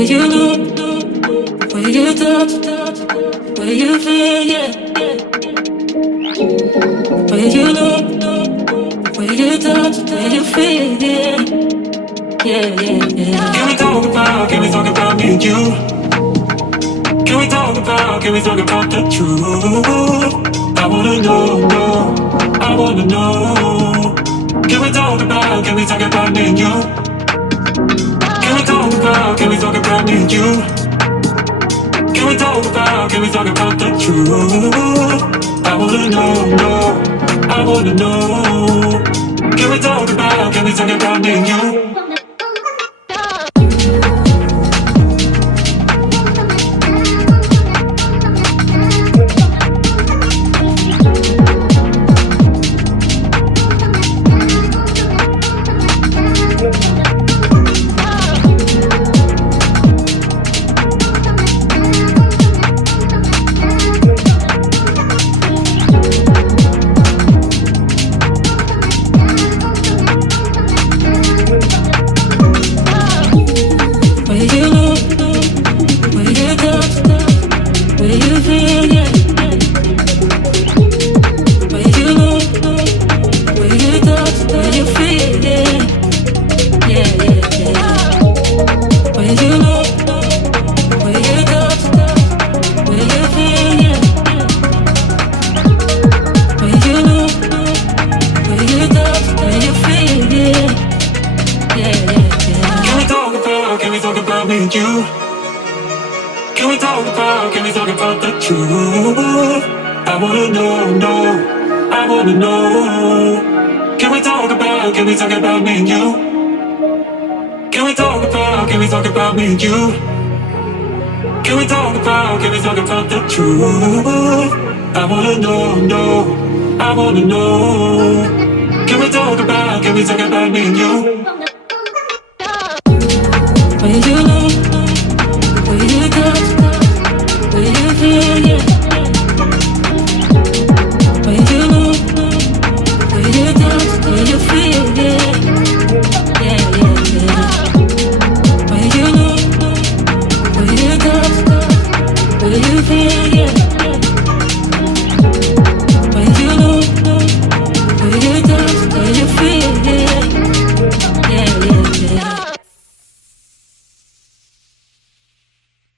Will you know? Will you touch? Will you feel? Yeah. Will you know? Will you touch? Will you feel? Yeah. Yeah. Can we talk about me and you? Can we talk about the truth? I wanna know, I wanna know. Can we talk about me and you? Can we talk about me and you? Can we talk about the truth? I wanna know, I wanna know. Can we talk about me and you? I wanna know. Can we talk about me and you?